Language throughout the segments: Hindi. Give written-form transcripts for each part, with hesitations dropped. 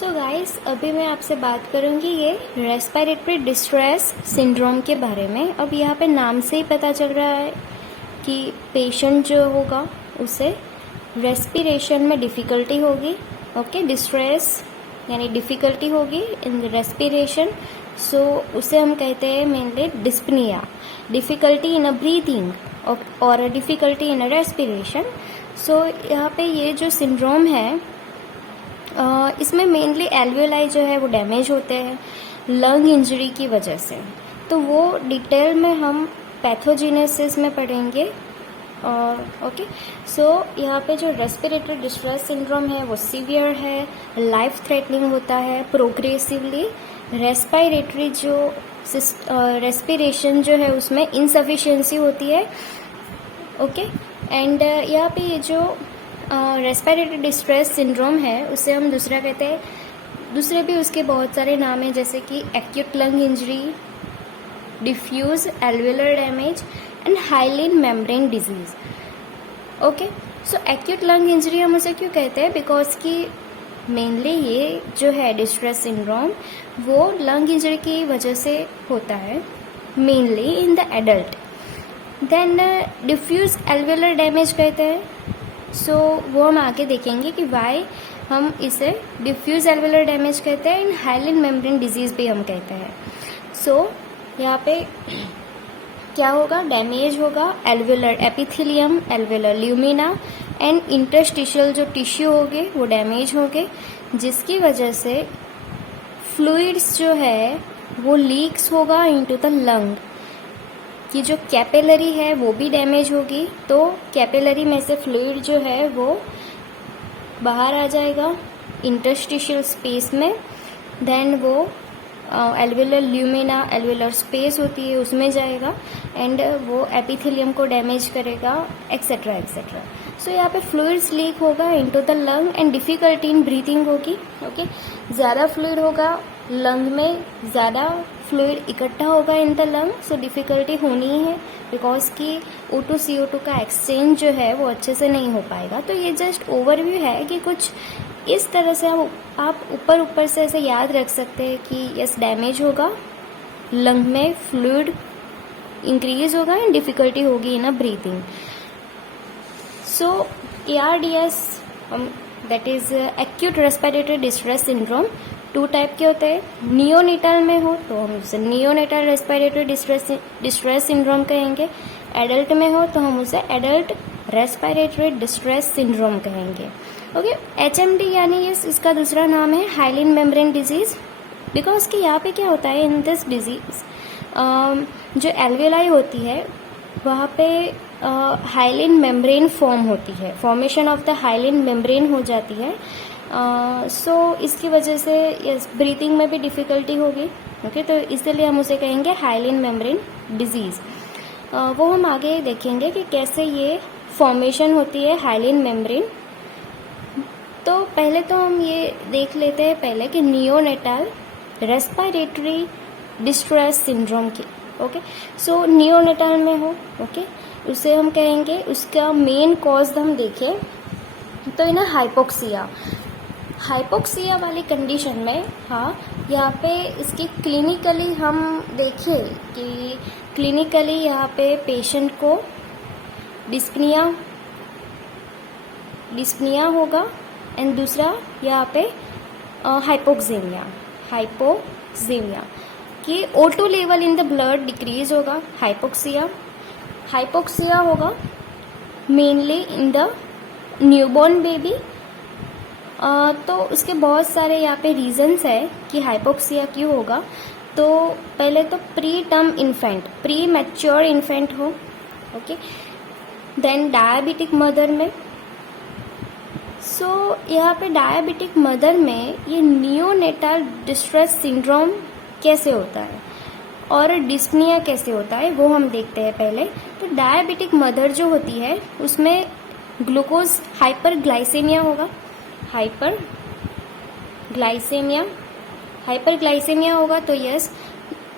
सो गाइस, अभी मैं आपसे बात करूंगी ये रेस्पिरेटरी डिस्ट्रेस सिंड्रोम के बारे में। अब यहाँ पे नाम से ही पता चल रहा है कि पेशेंट जो होगा उसे रेस्पिरेशन में डिफ़िकल्टी होगी। ओके, डिस्ट्रेस यानी डिफ़िकल्टी होगी इन रेस्पिरेशन। सो उसे हम कहते हैं mainly dyspnoea, difficulty in a breathing और डिफ़िकल्टी इन अ रेस्पिरेशन। सो यहाँ पे ये जो सिंड्रोम है इसमें मेनली एल्वियोलाई जो है वो डैमेज होते हैं लंग इंजरी की वजह से। तो वो डिटेल में हम पैथोजेनेसिस में पढ़ेंगे। ओके, सो यहाँ पे जो रेस्पिरेटरी डिस्ट्रेस सिंड्रोम है वो सीवियर है, लाइफ थ्रेटनिंग होता है प्रोग्रेसिवली। रेस्पिरेटरी जो रेस्पिरेशन जो है उसमें इनसफिशिएंसी होती है। ओके, एंड यहाँ पे ये जो रेस्पिरेटरी डिस्ट्रेस सिंड्रोम है उसे हम दूसरा कहते हैं, दूसरे भी उसके बहुत सारे नाम हैं जैसे कि acute lung injury, diffuse alveolar damage and hyaline membrane disease. Okay, so acute lung injury हम उसे क्यों कहते हैं? बिकॉज कि मेनली ये जो है डिस्ट्रेस सिंड्रोम वो लंग इंजरी की वजह से होता है mainly in the adult. Then diffuse alveolar damage कहते हैं। सो वो हम आगे देखेंगे कि वाई हम इसे डिफ्यूज एल्वियोलर डैमेज कहते हैं एंड हाइलिन मेम्ब्रेन डिजीज भी हम कहते हैं। सो यहाँ पे क्या होगा? डैमेज होगा alveolar epithelium, alveolar lumina and interstitial जो टिश्यू होंगे वो डैमेज होंगे, जिसकी वजह से फ्लूइड्स जो है वो लीक्स होगा इनटू द लंग की जो कैपिलरी है वो भी डैमेज होगी। तो कैपिलरी में से फ्लूइड जो है वो बाहर आ जाएगा इंटरस्टिशियल स्पेस में। देन वो एल्वियोलर ल्यूमिना, एल्वियोलर स्पेस होती है उसमें जाएगा एंड वो एपिथेलियम को डैमेज करेगा एक्सेट्रा एक्सेट्रा। सो यहाँ पे फ्लूइड्स लीक होगा into the lung and difficulty in breathing होगी। ओके, ज़्यादा फ्लूइड होगा लंग में, ज़्यादा फ्लूइड इकट्ठा होगा in the lung, so difficulty होनी ही है बिकॉज कि O2 CO2 का एक्सचेंज जो है वो अच्छे से नहीं हो पाएगा। तो ये जस्ट ओवरव्यू है कि कुछ इस तरह से आप ऊपर ऊपर से ऐसे याद रख सकते हैं कि यस डैमेज होगा लंग में, फ्लूइड इंक्रीज होगा एंड डिफ़िकल्टी होगी in a breathing. So ARDS that is acute respiratory distress syndrome two type के होते हैं। नियोनेटल में हो तो हम उसे नियोनेटल रेस्पिरेटरी डिस्ट्रेस सिंड्रोम कहेंगे, एडल्ट में हो तो हम उसे एडल्ट रेस्पिरेटरी डिस्ट्रेस सिंड्रोम कहेंगे। ओके, HMD यानी ये इसका दूसरा नाम है हाइलिन मेम्ब्रेन डिजीज। बिकॉज कि यहाँ पे क्या होता है इन दिस डिजीज, जो एल्वियोलाई होती है वहाँ पे हाइलिन मेम्ब्रेन फॉर्म होती है, formation of the hyaline membrane हो जाती है। सो इसकी वजह से यस ब्रीथिंग में भी डिफ़िकल्टी होगी। ओके, तो इसलिए हम उसे कहेंगे हाइलिन मेम्ब्रेन डिजीज़। वो हम आगे देखेंगे कि कैसे ये फॉर्मेशन होती है हाइलिन मेम्ब्रेन। तो पहले तो हम ये देख लेते हैं पहले कि नियोनेटल रेस्पिरेटरी डिस्ट्रेस सिंड्रोम की। ओके, सो नियोनेटल में हो, ओके, उसे हम कहेंगे, उसका मेन कॉज हम देखें तो इन हाइपोक्सिया वाली कंडीशन में, हाँ, यहाँ पे इसकी क्लिनिकली हम देखें कि क्लिनिकली यहाँ पे पेशेंट को डिस्पनिया होगा एंड दूसरा यहाँ पे हाइपोक्सेमिया कि O2 level in the blood decrease होगा। हाइपोक्सिया होगा mainly in the newborn baby. तो उसके बहुत सारे यहाँ पे रीजंस है कि हाइपोक्सिया क्यों होगा। तो पहले तो प्री मैच्योर इन्फेंट हो, ओके, देन डायबिटिक मदर में। सो यहाँ पे डायबिटिक मदर में ये नियोनेटल डिस्ट्रेस सिंड्रोम कैसे होता है और डिस्पनिया कैसे होता है वो हम देखते हैं पहले। तो डायबिटिक मदर जो होती है उसमें ग्लूकोज हाइपरग्लाइसेमिया होगा, हाइपरग्लाइसेमिया होगा। तो यस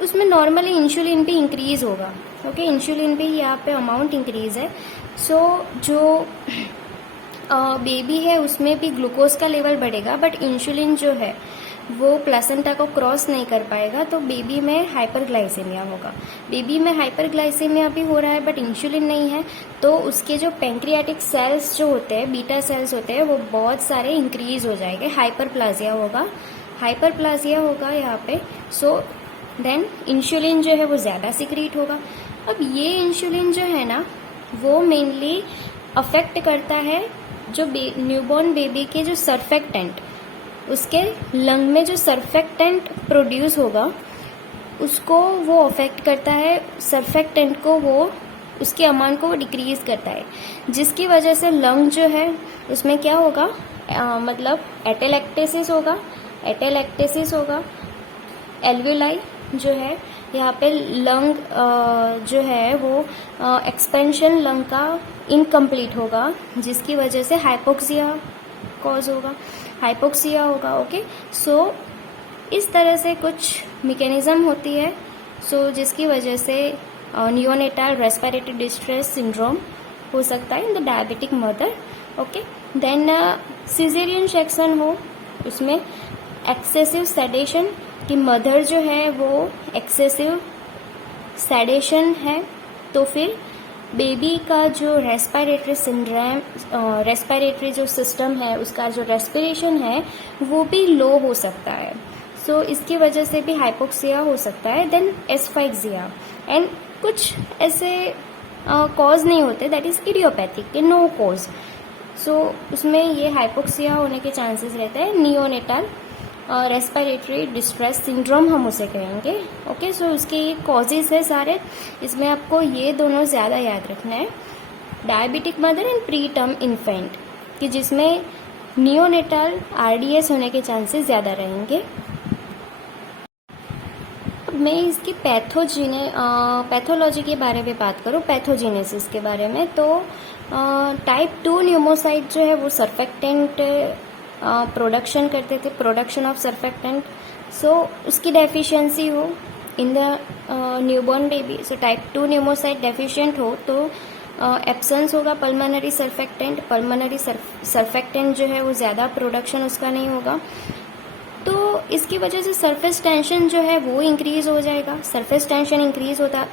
उसमें नॉर्मली इंसुलिन भी इंक्रीज होगा। ओके, इंसुलिन भी यहाँ पे अमाउंट इंक्रीज है। सो जो बेबी है उसमें भी ग्लूकोज का लेवल बढ़ेगा, बट इंसुलिन जो है वो प्लेसेंटा को क्रॉस नहीं कर पाएगा, तो बेबी में हाइपरग्लाइसेमिया होगा। बेबी में हाइपरग्लाइसेमिया भी हो रहा है बट इंसुलिन नहीं है, तो उसके जो पैंक्रियाटिक सेल्स जो होते हैं, बीटा सेल्स होते हैं, वो बहुत सारे इंक्रीज हो जाएंगे, हाइपरप्लाजिया होगा यहाँ पे। सो देन इंसुलिन जो है वो ज़्यादा सिक्रीट होगा। अब ये इंसुलिन जो है ना वो मेनली अफेक्ट करता है जो न्यूबॉर्न बेबी के जो सर्फेक्टेंट, उसके लंग में जो सर्फेक्टेंट प्रोड्यूस होगा उसको वो अफेक्ट करता है। सर्फेक्टेंट को वो उसके अमाउंट को डिक्रीज करता है, जिसकी वजह से लंग जो है उसमें क्या होगा, मतलब एटेलेक्टेसिस होगा। एल्वुलाई जो है यहाँ पे लंग जो है वो एक्सपेंशन लंग का इनकम्प्लीट होगा, जिसकी वजह से हाइपोक्सिया होगा। ओके, सो इस तरह से कुछ मैकेनिज्म होती है, सो जिसकी वजह से नियोनेटल रेस्पिरेटरी डिस्ट्रेस सिंड्रोम हो सकता है in the diabetic mother. Okay, then caesarean section हो, उसमें एक्सेसिव सेडेशन कि मदर जो है वो एक्सेसिव सेडेशन है, तो फिर बेबी का जो रेस्पिरेटरी जो सिस्टम है, उसका जो रेस्पिरेशन है वो भी लो हो सकता है। सो इसकी वजह से भी हाइपोक्सिया हो सकता है। देन एस्फाइक्सिया, एंड कुछ ऐसे कॉज नहीं होते, that is idiopathic, no cause. So उसमें ये हाइपोक्सिया होने के चांसेस रहते हैं। नियोनेटल रेस्पिरेटरी डिस्ट्रेस सिंड्रोम हम उसे कहेंगे। ओके, सो उसके ये कॉजेज है सारे, इसमें आपको ये दोनों ज़्यादा याद रखना है, diabetic mother and pre term infant, कि जिसमें नियोनेटल आरडीएस होने के चांसेस ज़्यादा रहेंगे। मैं इसकी पैथोलॉजी के बारे में बात करूँ, पैथोजेनेसिस के बारे में, तो टाइप 2 न्यूमोसाइट जो है वो सर्फेक्टेंट प्रोडक्शन करते थे, प्रोडक्शन ऑफ सर्फेक्टेंट। सो उसकी डेफिशिएंसी हो in the newborn baby, so type 2 pneumocyte deficient हो तो एब्सेंस होगा पल्मोनरी सर्फेक्टेंट जो है वो ज़्यादा प्रोडक्शन उसका नहीं होगा, तो इसकी वजह से सरफेस टेंशन जो है वो इंक्रीज हो जाएगा। सरफेस टेंशन इंक्रीज होगा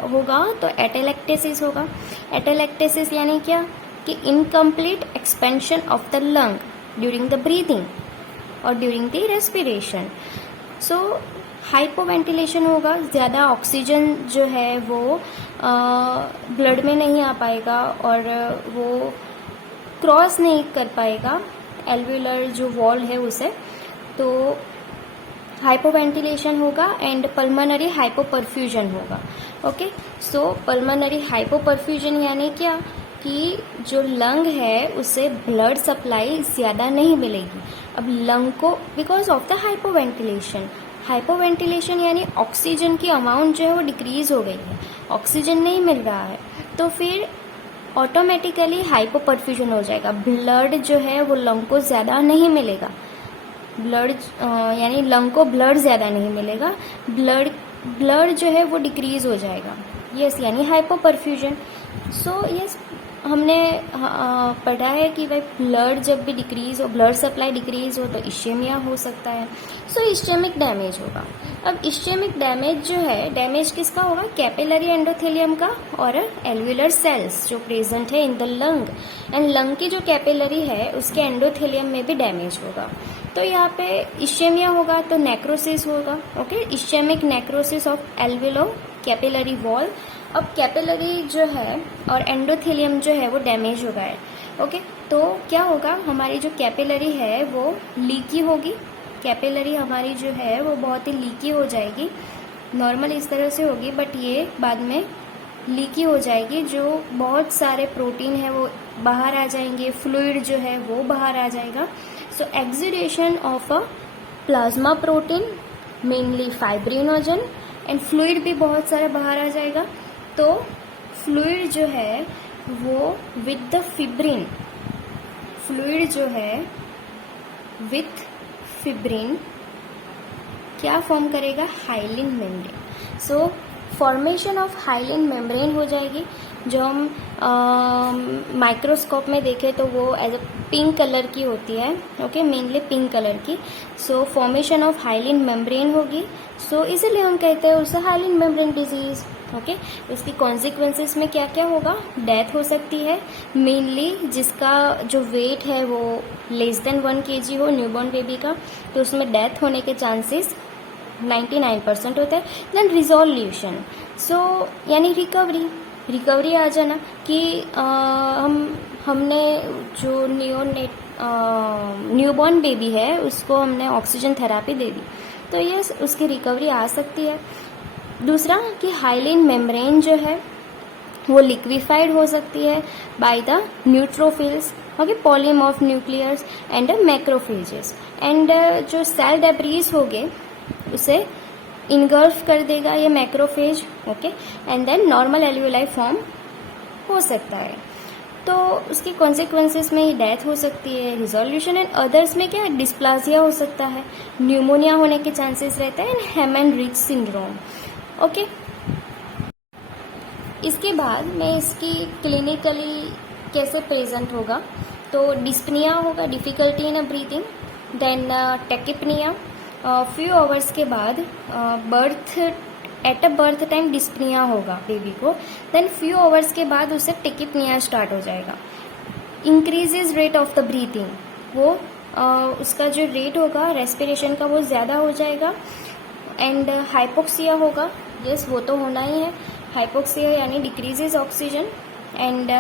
तो एटेलेक्टेसिस होगा। एटेलेक्टेसिस यानी क्या, कि incomplete expansion of the lung during the breathing और during the respiration. So hypoventilation होगा, ज़्यादा ऑक्सीजन जो है वो ब्लड में नहीं आ पाएगा और वो क्रॉस नहीं कर पाएगा एल्वुलर जो वॉल है उसे, तो हाइपोवेंटिलेशन होगा एंड पल्मोनरी हाइपोपरफ्यूजन होगा। ओके, सो पल्मोनरी हाइपोपरफ्यूजन यानी क्या, कि जो लंग है उसे ब्लड सप्लाई ज़्यादा नहीं मिलेगी। अब लंग को बिकॉज ऑफ द हाइपोवेंटिलेशन यानी ऑक्सीजन की अमाउंट जो है वो डिक्रीज हो गई है, ऑक्सीजन नहीं मिल रहा है, तो फिर ऑटोमेटिकली हाइपोपरफ्यूजन हो जाएगा। ब्लड जो है वो लंग को ज़्यादा नहीं मिलेगा, ब्लड यानी लंग को ब्लड ज़्यादा नहीं मिलेगा, ब्लड जो है वो डिक्रीज हो जाएगा। यस, यानी हाइपोपरफ्यूजन। सो यस, हमने पढ़ा है कि भाई ब्लड जब भी डिक्रीज हो, ब्लड सप्लाई डिक्रीज हो तो इश्चेमिया हो सकता है। सो इश्चेमिक डैमेज होगा। अब इश्चेमिक डैमेज जो है, डैमेज किसका होगा, कैपिलरी एंडोथेलियम का और एल्वुलर सेल्स जो प्रेजेंट है in the lung, and lung की जो कैपिलरी है उसके एंडोथेलियम में भी डैमेज होगा। तो यहाँ पे इश्चेमिया होगा तो नेक्रोसिस होगा। Okay, ischaemic necrosis of alveolo capillary wall. अब कैपिलरी जो है और एंडोथेलियम जो है वो डैमेज हो गया है। ओके, तो क्या होगा, हमारी जो कैपिलरी है वो लीकी होगी, कैपिलरी हमारी जो है वो बहुत ही लीकी हो जाएगी। नॉर्मल इस तरह से होगी बट ये बाद में लीकी हो जाएगी, जो बहुत सारे प्रोटीन है वो बाहर आ जाएंगे, फ्लूइड जो है वो बाहर आ जाएगा। So exudation of a plasma protein mainly fibrinogen and fluid भी बहुत सारा बाहर आ जाएगा। तो फ्लूइड जो है वो विद द फिब्रिन, फ्लूइड जो है विथ फिब्रिन क्या फॉर्म करेगा, hyaline membrane. So formation of hyaline membrane हो जाएगी। जो हम माइक्रोस्कोप में देखें तो वो एज अ पिंक कलर की होती है, ओके, मेनली पिंक कलर की। सो फॉर्मेशन ऑफ हाइलिन मेम्ब्रेन होगी, सो इसीलिए हम कहते हैं उसे हाइलिन मेम्ब्रेन डिजीज, ओके। उसकी कॉन्सिक्वेंसेस में क्या क्या होगा, डेथ हो सकती है, मेनली जिसका जो वेट है वो लेस देन 1 kg हो न्यूबॉर्न बेबी का, तो उसमें डेथ होने के चांसेस 99% होते हैं। देन रिजोल्यूशन, सो यानी रिकवरी आ जाना कि हमने जो न्यूबॉर्न बेबी है उसको हमने ऑक्सीजन थेरापी दे दी, तो ये उसकी रिकवरी आ सकती है। दूसरा कि हाइलिन मेम्ब्रेन जो है वो लिक्विफाइड हो सकती है by the neutrophils, okay, polymorphonuclears and macrophages, and जो सेल डेब्रीज हो गए उसे इनगल्फ कर देगा ये macrophage, okay, and then normal alveoli form हो सकता है। तो उसकी कॉन्सिक्वेंसेस में डेथ हो सकती है, रिजोल्यूशन, एंड अदर्स में क्या डिस्प्लाजिया हो सकता है, न्यूमोनिया होने के चांसेस रहते हैं, एंड हेमन-रिच सिंड्रोम, ओके। इसके बाद मैं इसकी क्लिनिकली कैसे प्रेजेंट होगा, तो डिस्पनिया होगा, difficulty in breathing, then tachypnoea, few hours के बाद at a birth time dyspnoea होगा बेबी को, देन फ्यू आवर्स के बाद उससे टेकिपनिया स्टार्ट हो जाएगा। Increases rate of the breathing, वो उसका जो रेट होगा रेस्पिरेशन का वो ज़्यादा हो जाएगा, एंड हाइपोक्सिया होगा, यस वो तो होना ही है, हाइपोक्सिया यानी डिक्रीजेज ऑक्सीजन, एंड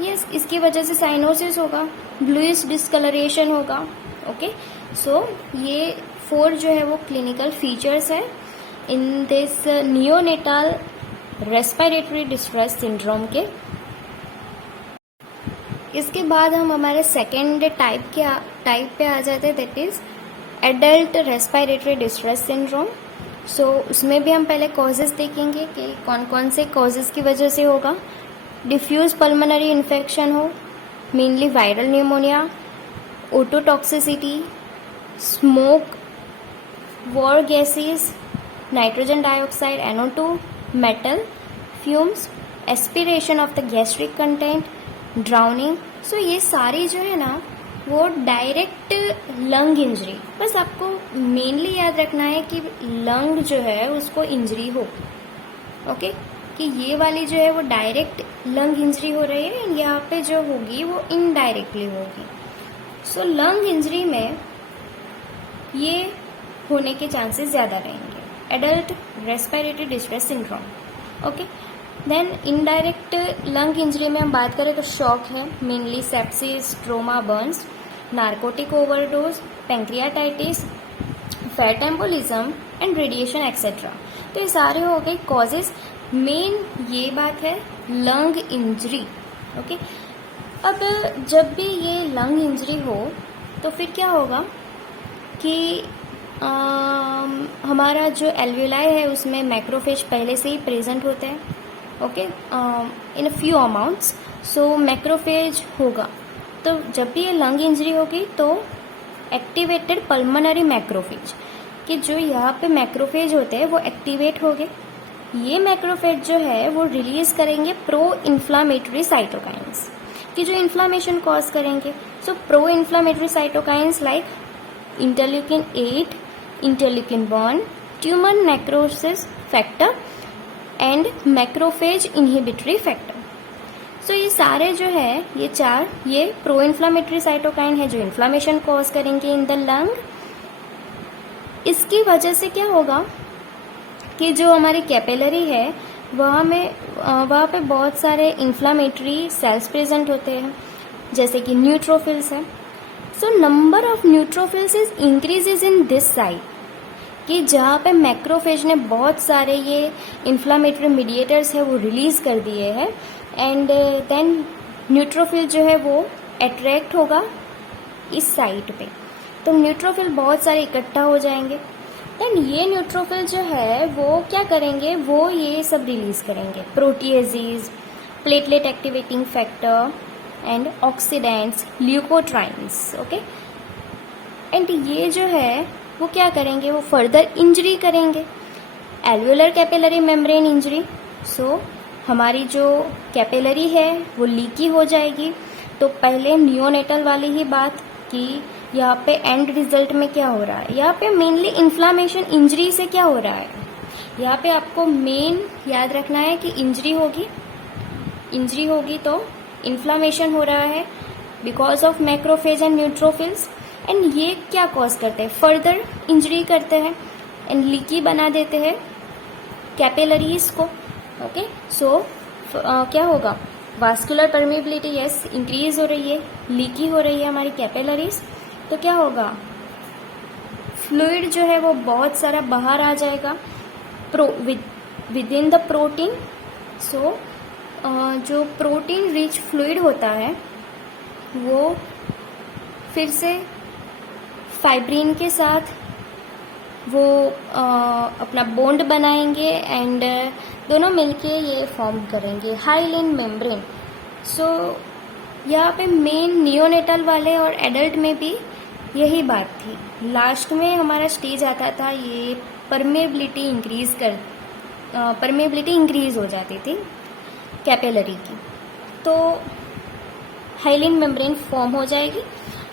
यस इसकी वजह से साइनोसिस होगा, ब्लूइश डिस्कलरेशन होगा, ओके। सो ये 4 जो है वो क्लिनिकल फीचर्स है in this neonatal respiratory distress syndrome के। इसके बाद हम हमारे सेकेंड टाइप पे आ जाते हैं, that is adult respiratory distress syndrome. So उसमें भी हम पहले कॉजेज देखेंगे कि कौन कौन से कॉजेज की वजह से होगा। डिफ्यूज पल्मोनरी इन्फेक्शन हो, mainly viral pneumonia, ototoxicity, smoke, war gases, nitrogen dioxide NO2, metal fumes, aspiration of the gastric content, drowning. So ये सारी जो है ना वो डायरेक्ट लंग इंजरी, बस आपको मेनली याद रखना है कि लंग जो है उसको इंजरी हो, ओके, कि ये वाली जो है वो डायरेक्ट लंग इंजरी हो रही है, यहाँ पे जो होगी वो इनडायरेक्टली होगी। सो लंग इंजरी में ये होने के चांसेस ज़्यादा रहेंगे, adult respiratory distress syndrome, okay. Then indirect lung injury में हम बात करें तो शॉक है, mainly sepsis, trauma, burns, narcotic overdose, pancreatitis, fat embolism and radiation etcetera. तो ये सारे हो गए कॉजेज। मेन ये बात है लंग इंजरी, ओके। अब जब भी ये लंग इंजरी हो तो फिर क्या होगा कि हमारा जो एल्वियोलाई है उसमें मैक्रोफेज पहले से ही प्रेजेंट होते हैं, okay, in a few amounts. So macrophage होगा, तो जब भी ये लंग इंजरी होगी तो एक्टिवेटेड पल्मोनरी मैक्रोफेज, कि जो यहाँ पे मैक्रोफेज होते हैं वो एक्टिवेट हो गए। ये मैक्रोफेज जो है वो रिलीज करेंगे प्रो इन्फ्लामेटरी साइटोकाइंस, कि जो इन्फ्लामेशन कॉज करेंगे। So pro inflammatory cytokines like interleukin 8, interleukin 1, tumour necrosis factor and macrophage inhibitory factor. So ये सारे जो है ये 4 ये प्रो इन्फ्लामेटरी साइटोकाइन है जो इन्फ्लामेशन कॉज करेंगे इन द लंग। इसकी वजह से क्या होगा कि जो हमारी कैपिलरी है वहाँ पे बहुत सारे इन्फ्लामेटरी सेल्स प्रेजेंट होते हैं, जैसे कि न्यूट्रोफिल्स है। So number of neutrophils is increases in this site, कि जहाँ पे मैक्रोफेज ने बहुत सारे ये इन्फ्लामेटरी मीडिएटर्स है वो रिलीज कर दिए हैं, एंड देन न्यूट्रोफिल जो है वो अट्रैक्ट होगा इस साइट पे, तो न्यूट्रोफिल बहुत सारे इकट्ठा हो जाएंगे। देन ये न्यूट्रोफिल जो है वो क्या करेंगे, वो ये सब रिलीज करेंगे proteases, platelet activating factor and oxidants, leukotrienes, okay. And ये जो है वो क्या करेंगे, वो फर्दर इंजरी करेंगे, alveolar capillary membrane injury. So हमारी जो कैपिलरी है वो लीकी हो जाएगी। तो पहले नियोनेटल वाली ही बात कि यहाँ पे एंड रिजल्ट में क्या हो रहा है, यहाँ पे मेनली इन्फ्लामेशन इंजरी से क्या हो रहा है, यहाँ पे आपको मेन याद रखना है कि इंजरी होगी तो इन्फ्लामेशन हो रहा है because of macrophage and neutrophils. And ये क्या कॉज करते हैं, फर्दर इंजरी करते हैं एंड लीकी बना देते हैं कैपिलरीज को। ओके, सो क्या होगा, वास्कुलर परमेबिलिटी यस इंक्रीज हो रही है, लीकी हो रही है हमारी कैपिलरीज, तो क्या होगा, फ्लूइड जो है वो बहुत सारा बाहर आ जाएगा विद इन द प्रोटीन। सो जो प्रोटीन रिच फ्लूइड होता है वो फिर से फाइब्रिन के साथ वो अपना बॉन्ड बनाएंगे एंड दोनों मिलके ये फॉर्म करेंगे हाइलिन मेम्ब्रेन। सो यहाँ पे मेन नियोनेटल वाले और एडल्ट में भी यही बात थी। लास्ट में हमारा स्टेज आता था ये परमेबिलिटी इंक्रीज हो जाती थी कैपिलरी की, तो हाइलिन मेम्ब्रेन फॉर्म हो जाएगी।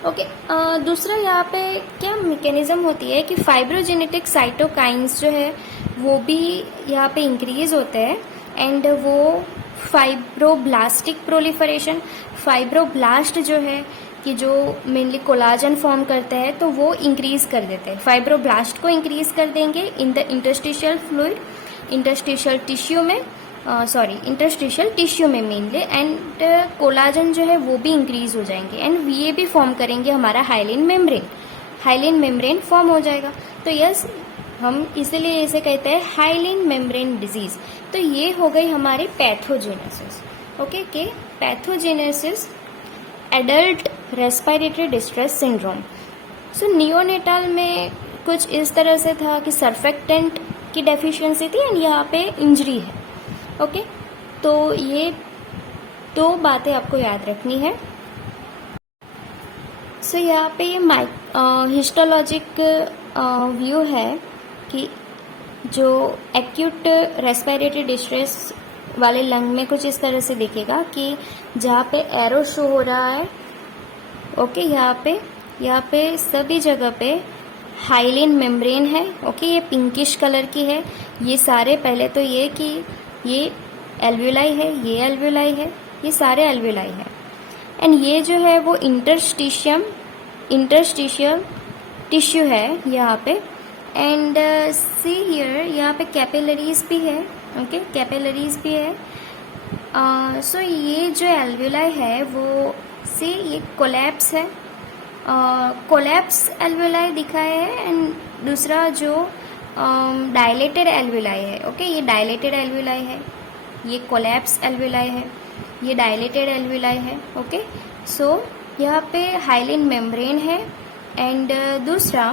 ओके, दूसरा यहाँ पे क्या मैकेनिज्म होती है कि फाइब्रोजेनेटिक साइटोकाइंस जो है वो भी यहाँ पे इंक्रीज होते हैं एंड वो फाइब्रोब्लास्टिक प्रोलिफरेशन, फाइब्रोब्लास्ट जो है कि जो मेनली कोलाजन फॉर्म करते हैं तो वो इंक्रीज कर देते हैं, फाइब्रोब्लास्ट को इंक्रीज कर देंगे in the interstitial fluid, interstitial tissue में मेनली, एंड कोलाजन जो है वो भी इंक्रीज हो जाएंगे एंड ये भी फॉर्म करेंगे हमारा हाइलिन मेम्ब्रेन फॉर्म हो जाएगा। तो यस, हम इसीलिए इसे कहते हैं हाइलिन मेम्ब्रेन डिजीज। तो ये हो गई हमारी पैथोजेनेसिस। ओके, के pathogenesis adult respiratory distress syndrome. So neonatal में कुछ इस तरह से था कि सर्फेक्टेंट की डेफिशिएंसी थी एंड यहाँ पे इंजरी है। ओके, तो ये दो बातें आपको याद रखनी है। सो यहाँ पे ये हिस्टोलॉजिक व्यू है कि जो एक्यूट रेस्पिरेटरी डिस्ट्रेस वाले लंग में कुछ इस तरह से दिखेगा कि जहाँ पे एरो शो हो रहा है, ओके, यहाँ पे सभी जगह पे हाइलिन मेम्ब्रेन है। ओके, ये पिंकिश कलर की है। ये सारे पहले तो ये कि ये एल्व्यूलाई है, ये एल्व्यूलाई है, ये सारे एल्व्यूलाई है एंड ये जो है वो इंटरस्टिशियल टिश्यू है यहाँ पे एंड सी हियर, यहाँ पे कैपिलरीज भी है। ओके, कैपिलरीज भी है। सो ये जो एल्व्यूलाई है वो सी ये कोलैप्स है, कोलैप्स एल्व्यूलाई दिखाया है एंड दूसरा जो डायलेटेड एल्व्यूलाई है। ओके, ये डायलेटेड एल्व्यूलाई है, ये कोलैप्स एल्व्यूलाई है, ये डायलेटेड एल्व्यूलाई है। ओके, सो यहाँ पे हाइलिन मेम्ब्रेन है एंड दूसरा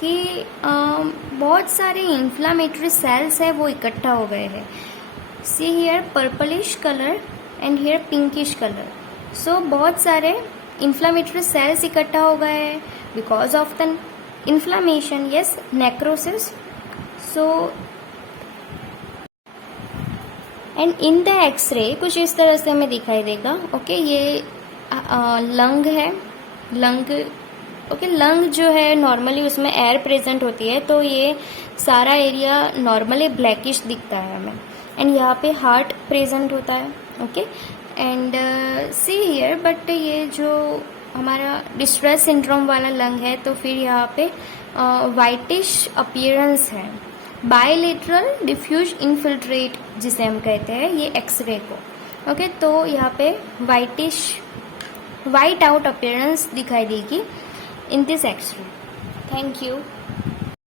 कि बहुत सारे इन्फ्लामेटरी सेल्स है वो इकट्ठा हो गए हैं। See here purplish colour and here pinkish colour. So बहुत सारे इन्फ्लामेटरी सेल्स इकट्ठा हो गए हैं because of the inflammation, yes, necrosis. So and in the x-ray कुछ इस तरह से हमें दिखाई देगा। ओके, ये लंग है, लंग जो है नॉर्मली उसमें एयर प्रेजेंट होती है तो ये सारा एरिया नॉर्मली ब्लैकिश दिखता है हमें एंड यहाँ पे हार्ट प्रेजेंट होता है। Okay, and see here, but ये जो हमारा डिस्ट्रेस सिंड्रोम वाला लंग है तो फिर यहाँ पे वाइटिश अपीयरेंस है, बायलेटरल डिफ्यूज इनफिल्ट्रेट जिसे हम कहते हैं ये एक्सरे को। ओके, तो यहाँ पे वाइट आउट अपीयरेंस दिखाई देगी in this X-ray. Thank you.